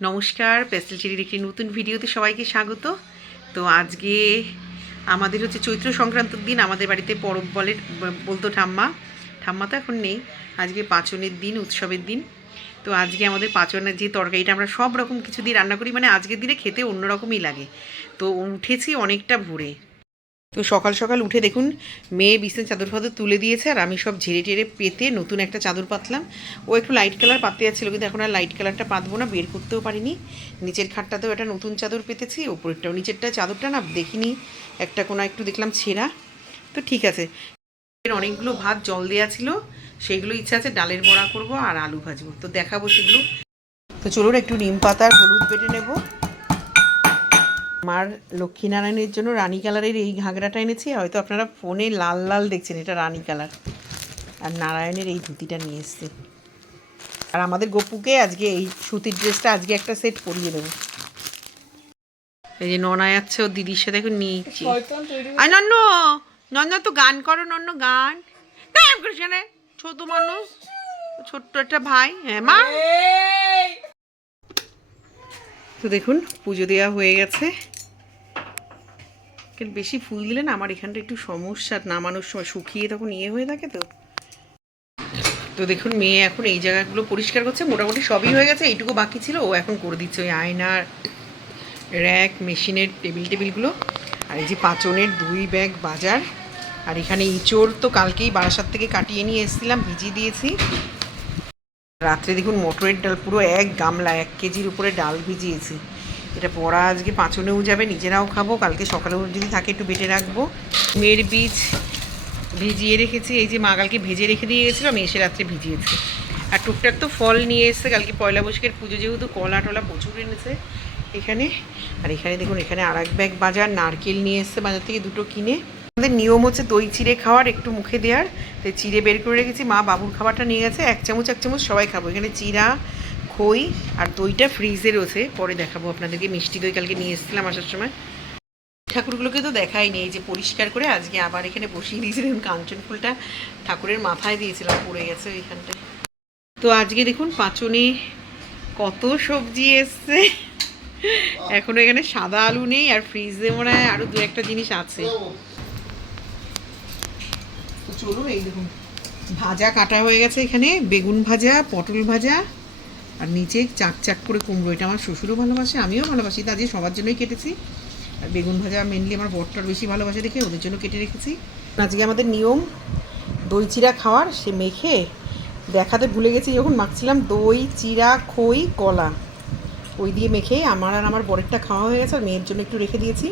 নমস্কার, পেস্টেল চেরির একটি নতুন ভিডিওতে সবাইকে স্বাগত। তো আজকে আমাদের হচ্ছে চৈত্র সংক্রান্তির দিন। আমাদের বাড়িতে পরব বলতো ঠাম্মা। ঠাম্মা তো এখন নেই। আজকে পাঁচনের দিন, উৎসবের দিন। তো আজকে আমাদের পাঁচনের যে তরকারিটা আমরা সব রকম কিছু দিয়ে রান্না করি, মানে আজকের দিনে খেতে অন্যরকমই লাগে। তো উঠেছি অনেকটা ভোরে। তো সকাল সকাল উঠে দেখুন মেয়ে বিছানার চাদর ফাদর তুলে দিয়েছে, আর আমি সব ঝেড়ে টেড়ে পেতে নতুন একটা চাদর পাতলাম। ও একটু লাইট কালার পাততে যাচ্ছিলো, কিন্তু এখন আর লাইট কালারটা পাতবো না, বের করতেও পারিনি। নিচের খাটটাতেও একটা নতুন চাদর পেতেছি, ওপরেরটাও। নিচেরটা চাদরটা না দেখিনি, একটা কোনা একটু দেখলাম ছেঁড়া। তো ঠিক আছে। অনেকগুলো ভাত জল দেওয়া ছিল, সেইগুলো ইচ্ছা আছে ডালের বড়া করব আর আলু ভাজবো, তো দেখাবো সেগুলো। তো চলুন একটু নিম পাতার হলুদ বেটে নেব। আমার লক্ষ্মীনারায়ণের জন্য রানী কালারের এই ঘাগরাটা এনেছি, হয়তো আপনারা ফোনে লাল লাল দেখছেন, এটা রানী কালার। আর নারায়ণের এই ধুতিটা নিয়ে এসছি। আর আমাদের গপুকে আজকে এই সুতির ড্রেসটা আজকে একটা সেট পরিয়ে দেবো। এই যে ননা যাচ্ছে ওর দিদির সাথে, এখন নিয়েছি। আর নন্ন নন্ন তো গান করো, নন্ন গান ছোট মানুষ, ছোট্ট একটা ভাই। হ্যাঁ মা। তো দেখুন পুজো দেওয়া হয়ে গেছে। বেশি ফুল দিলে না আমার এখানটা একটু সমস্যা, নামানোর সময় শুকিয়ে তখন হয়ে থাকে। তো দেখুন মেয়ে এখন এই জায়গাগুলো পরিষ্কার করছে, মোটামুটি সবই হয়ে গেছে, এইটুকু বাকি ছিল, ও এখন করে দিচ্ছে ওই আয়নার র্যাক, মেশিনের টেবিলগুলো। আর এই যে পাঁচনের 2 ব্যাগ বাজার। আর এখানে ইঁচড় তো কালকেই বারাসাত থেকে কাটিয়ে নিয়ে এসেছিলাম, ভিজিয়ে দিয়েছি। রাত্রে দেখুন মটরের ডাল পুরো 1 গামলা, 1 কেজির উপরে ডাল ভিজিয়েছি। এটা পড়া আজকে পাঁচনেও যাবে, নিজেরাও খাবো, কালকে সকালেও যদি থাকে একটু বেটে রাখবো। মেয়ের বীজ ভিজিয়ে রেখেছি, এই যে মা কালকে ভেজে রেখে দিয়ে গেছিলো, আমি এসে রাত্রে ভিজিয়েছি। আর টুকটাক তো ফল নিয়ে এসছে, কালকে পয়লা বৈশাখের পুজো যেহেতু, কলা টলা প্রচুর এনেছে এখানে। আর এখানে দেখুন এখানে আর 1 ব্যাগ বাজার, নারকেল নিয়ে এসছে বাজার থেকে 2টো কিনে। আমাদের নিয়ম হচ্ছে দই চিড়ে খাওয়ার, একটু মুখে দেওয়ার। তো চিড়ে বের করে রেখেছি, মা বাবুর খাবারটা নিয়ে গেছে, 1 চামচ 1 চামচ সবাই খাবো। এখানে চিড়া, খই আর দইটা ফ্রিজে রয়েছে, পরে দেখাবো আপনাদেরকে। মিষ্টি দই কালকে নিয়ে এসেছিলাম আসার সময়। ঠাকুরগুলোকে তো দেখাই নেই, যে পরিষ্কার করে আজকে আবার এখানে বসিয়ে দিয়েছিলাম। কাঞ্চন ফুলটা ঠাকুরের মাথায় দিয়েছিলাম, পড়ে গেছে ওইখানটায়। তো আজকে দেখুন পাঁচনে কত সবজি এসছে। এখনো এখানে সাদা আলু নেই, আর ফ্রিজে মনে হয় আরো 2-1টা জিনিস আছে। চলুন এই দেখুন ভাজা কাটা হয়ে গেছে, এখানে বেগুন ভাজা, পটল ভাজা, আর নিচে চাক চাক করে কুমড়ো। এটা আমার শ্বশুরও ভালোবাসে, আমিও ভালোবাসি, তা আজকে সবার জন্যই কেটেছি। আর বেগুন ভাজা মেনলি আমার বরটার বেশি ভালোবাসে দেখে ওদের জন্য কেটে রেখেছি। আজকে আমাদের নিয়ম দই চিড়া খাওয়ার, সে মেখে দেখাতে ভুলে গেছি যখন মাখছিলাম। দই, চিড়া, খই, কলা, ওই দিয়ে মেখে আমার আর আমার বরেরটা খাওয়া হয়ে গেছে, আর মেয়ের জন্য একটু রেখে দিয়েছি।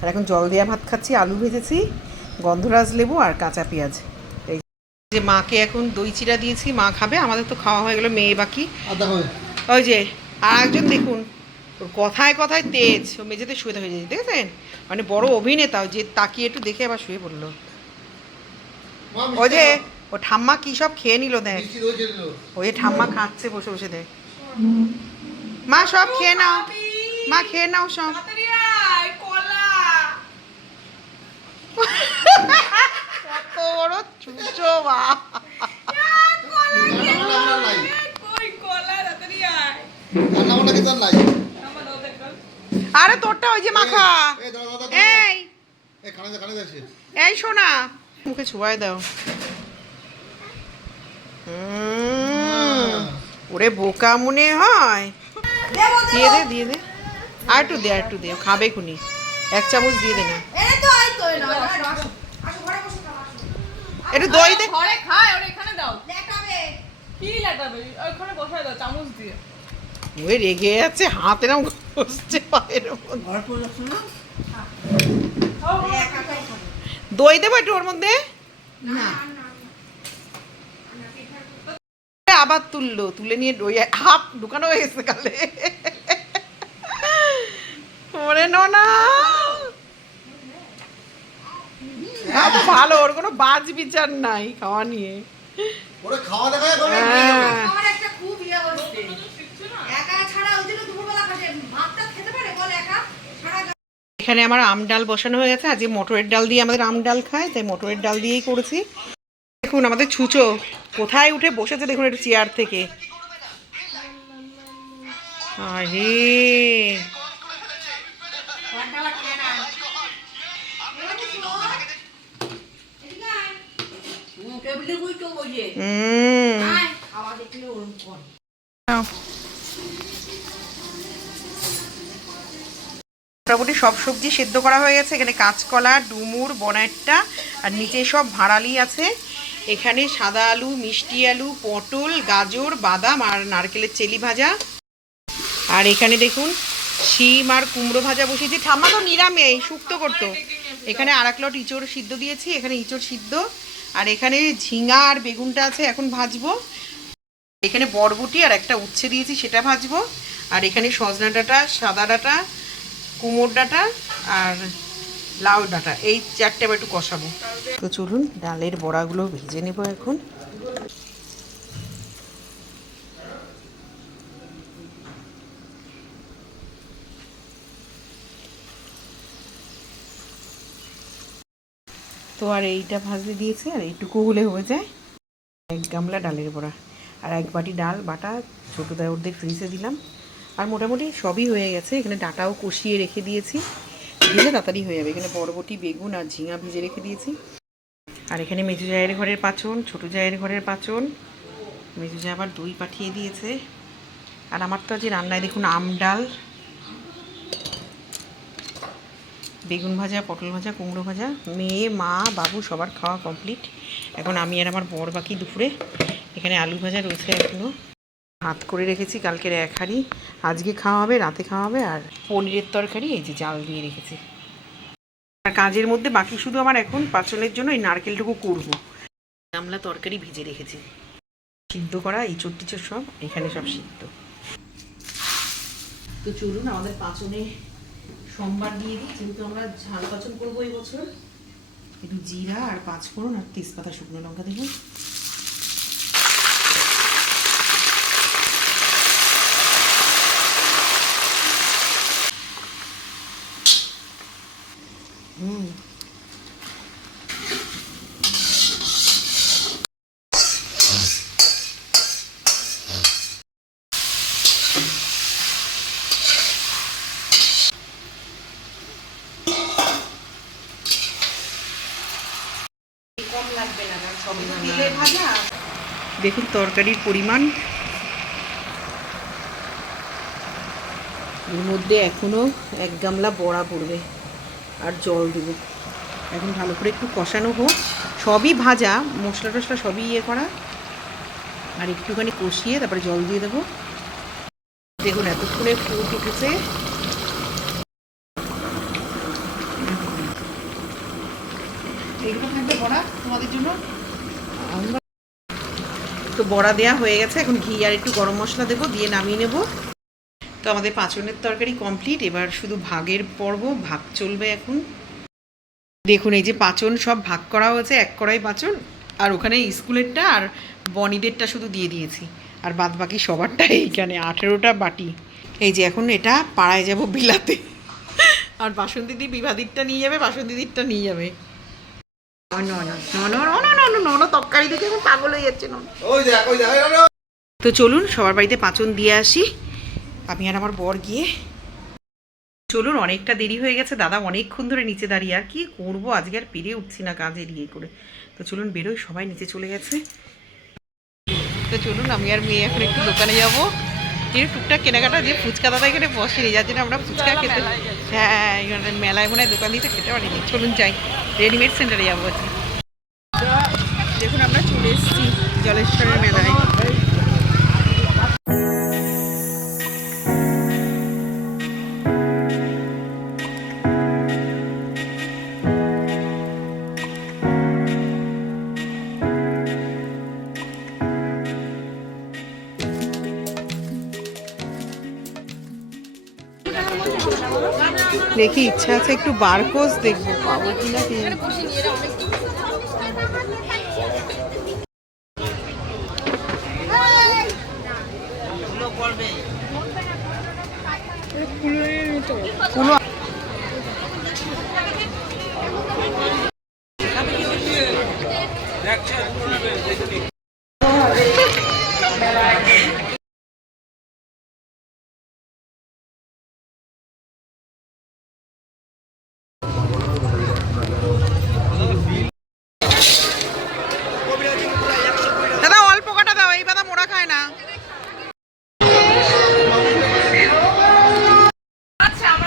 আর এখন জল দেওয়া ভাত খাচ্ছি, আলু ভেজেছি, গন্ধরাজ লেবু আর কাঁচা পেঁয়াজ। এই যে মাকে এখন দই চিড়া দিয়েছি, মা খাবে, আমাদের তো খাওয়া হয়ে গেলো, মেয়ে বাকি। ওই যে আর একজন দেখুন ওর কথায় কথায় তেজ, ও মেঝেতে শুয়ে হয়ে যায়, দেখেছেন? মানে বড় অভিনেতা, যে তাকিয়ে একটু দেখে আবার শুয়ে পড়লো। ওই যে ও ঠাম্মা কি সব খেয়ে নিল, দেখ ওই যে ঠাম্মা খাচ্ছে বসে বসে, দেখ। মা সব খেয়ে নাও, মা খেয়ে নাও সব। কত বড় চুচো মা। আরে তোরটা ওই যে মাখা। এই এই শোনা, মুখে ছুঁয়ায় দাও। ওরে বোকা মনে হয়। দিয়ে দে দিয়ে দে, আর একটু দে, আর একটু দে, খাবে খুনি। 1 চামচ দিয়ে দে না, একটু দই দে। ওই রেগে যাচ্ছে, হাত এরম ঘষছে পায়ের মধ্যে। দই দেবো একটু ওর মধ্যে। আবার তুলে নিয়ে দই হাফ ঢুকানো হয়ে গেছে কালে। ওরে ননা ভালো, ওর কোনো বাজ বিচার নাই খাওয়া নিয়ে। এখানে আমার আম ডাল বসানো হয়ে গেছে, আজকে মটরের ডাল দিয়ে, আমাদের আম ডাল খায়, তাই মটরের ডাল দিয়েই করেছি। দেখুন আমাদের ছুঁচো কোথায় উঠে বসেছে, দেখুন একটু চেয়ার থেকে। আরে মোটামুটি সব সবজি সেদ্ধ করা হয়ে গেছে। এখানে কাঁচকলা, ডুমুর, বনাট্টা আর নিচে সব ভাড়ালি আছে। এখানে সাদা আলু, মিষ্টি আলু, পটল, গাজর, বাদাম আর নারকেলের চেলি ভাজা। আর এখানে দেখুন শিম আর কুমড়ো ভাজা বসিয়েছি। ঠাম্মা তো নিরামিষ শুক্তো করতো। এখানে আর এক লট ইঁচড় সিদ্ধ দিয়েছি, এখানে ইঁচড় সিদ্ধ। আর এখানে ঝিঙা আর বেগুনটা আছে, এখন ভাজবো। এখানে বরবটি আর একটা উচ্ছে দিয়েছি, সেটা ভাজবো। আর এখানে সজনা ডাঁটা, সাদা ডাঁটা, কুমড়োর ডাঁটা আর লাউ ডাঁটা, এই চারটে আবার একটু কষাবো। তো চলুন ডালের বড়াগুলো ভেজে নেব এখন। তো আর এইটা ভাজতে দিয়েছি, আর এইটুকু হলে হয়ে যায়। এক গামলা ডালের বড়া আর এক বাটি ডাল বাটা ছোটো দাওয়ারদের ফ্রিজে দিলাম। আর মোটামুটি সবই হয়ে গেছে। এখানে ডাঁটাও কষিয়ে রেখে দিয়েছি, দিলে তাড়াতাড়ি হয়ে যাবে। এখানে বরবটি, বেগুন আর ঝিঙা ভিজে রেখে দিয়েছি। আর এখানে মেজু জায়ের ঘরের পাচন, ছোটো জায়ের ঘরের পাচন। মেজু জায় আবার দই পাঠিয়ে দিয়েছে। আর আমার তো আজকে রান্নায় দেখুন আম ডাল, বেগুন ভাজা, পটল ভাজা, কুমড়ো ভাজা। মেয়ে, মা, বাবু সবার খাওয়া কমপ্লিট। এখন আমি আর আমার বর বাকি দুপুরে। এখানে আলু ভাজা রয়েছে এখনও, হাত করে রেখেছি। কালকের এক হাঁড়ি আজকে খাওয়া হবে, রাতে খাওয়া হবে। আর পনিরের তরকারি এই যে জাল দিয়ে রেখেছি। আর কাজের মধ্যে বাকি শুধু আমার এখন পাচলের জন্য এই নারকেলটুকু করবো। গামলা তরকারি ভিজে রেখেছি, সিদ্ধ করা ইঁচড় টিচড় সব এখানে সব সিদ্ধ। তো চলুন আমাদের পাচনে সোমবার দিয়ে দিই, যেহেতু আমরা ঝাল পাচন করবো এই বছর। একটু জিরা আর পাঁচফোড়ন আর তেজপাতা, শুকনো লঙ্কা দেবো। দেখুন তরকারির পরিমাণ, এর মধ্যে এখনো এক গামলা বড়া পড়বে আর জল দেবো। এখন ভালো করে একটু কষানো হোক, সবই ভাজা, মশলা টশলা সবই ইয়ে করা। আর একটুখানি কষিয়ে তারপরে জল দিয়ে দেবো। দেখুন এতক্ষণে ফুট উঠেছে। এগুলো থাকবে বড়া তোমাদের জন্য। তো বড়া দেওয়া হয়ে গেছে, এখন ঘি আর একটু গরম মশলা দেবো, দিয়ে নামিয়ে নেব। তো আমাদের পাঁচনের তরকারি কমপ্লিট। এবার শুধু ভাগের পর্ব, ভাগ চলবে এখন। দেখুন এই যে পাচন সব ভাগ করা হয়েছে, এক কড়াই পাচন। আর ওখানে স্কুলেরটা আর বনিদেরটা শুধু দিয়ে দিয়েছি। আর বাদ বাকি সবারটা এইখানে 18টা বাটি। এই যে এখন এটা পাড়ায় যাব বিলাতে। আর বাসন্তীদি বিভাদিরটা নিয়ে যাবে, বাসন্তীদিরটা নিয়ে যাবে। তরকারি দেখে এখন পাগল হয়ে যাচ্ছে। তো চলুন সবার বাড়িতে পাচন দিয়ে আসি, আমি আর আমার বর গিয়ে। চলুন অনেকটা দেরি হয়ে গেছে, দাদা অনেকক্ষণ ধরে নিচে দাঁড়িয়ে। আর কি করবো, আজকে আর পেরে উঠছি না কাজের ইয়ে করে। তো চলুন বেরোই, সবাই নিচে চলে গেছে। তো চলুন আমি আর মেয়ে এখন একটু দোকানে যাবো, যে টুকটাক কেনাকাটা। যে ফুচকা দাদা এখানে বসেনি, যার জন্য আমরা ফুচকা খেতে, হ্যাঁ এখানে মেলায় মনে হয় দোকান দিতে খেতে পারিনি। চলুন যাই, রেডিমেড সেন্টারে যাবো আজকে। দেখুন আমরা চলে এসেছি জলেশ্বরের মেলায়। দেখি ইচ্ছা আছে একটু বারকোস দেখবো, পাবো কিনা কি।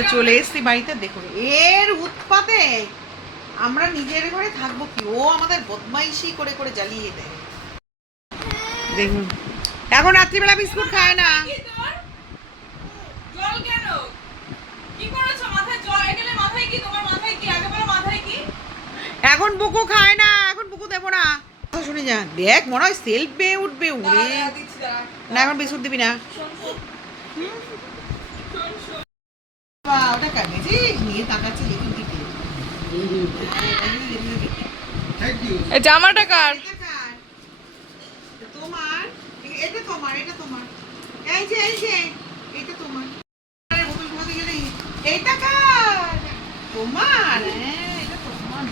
তো চলে এসছি বাড়িতে, দেখুন এর উৎপাতে আমরা নিজের ঘরে থাকবো কি, ও আমাদের বদমাইশি করে করে জ্বালিয়ে দেয়। দেখুন এখন রাত্রিবেলা বিস্কুট খায় না। জল কেন? কি করেছো মাথায়? জল এগেলে মাথায় কি? তোমার মাথায় কি? আগে বলো মাথায় কি? এখন বুকু খায় না, এখন বুকু দেবো না। কথা শুনে যা, দেখ মনে হয় সেলফ বেয়ে উঠবে উড়ে। দিচ্ছি দাঁড়া। না এখন বিস্কুট দিবি না। শোন, শোন। শোন, শোন। বাবা, ওটা কাটবে নিয়ে তাকাচ্ছে লেটুর দিকে। এই জামাটা কার? এটা কার? তোমার। এটা তোমার, এটা তোমার। এই যে এটা তোমার। আরে বোতল ঘুমাতে গেলে এইটা কার? তোমার। হ্যাঁ, এটা তোমার।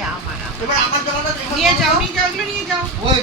এ আমার। এবার আমার জামাটা নিয়ে যাও, এগুলো নিয়ে যাও। ওই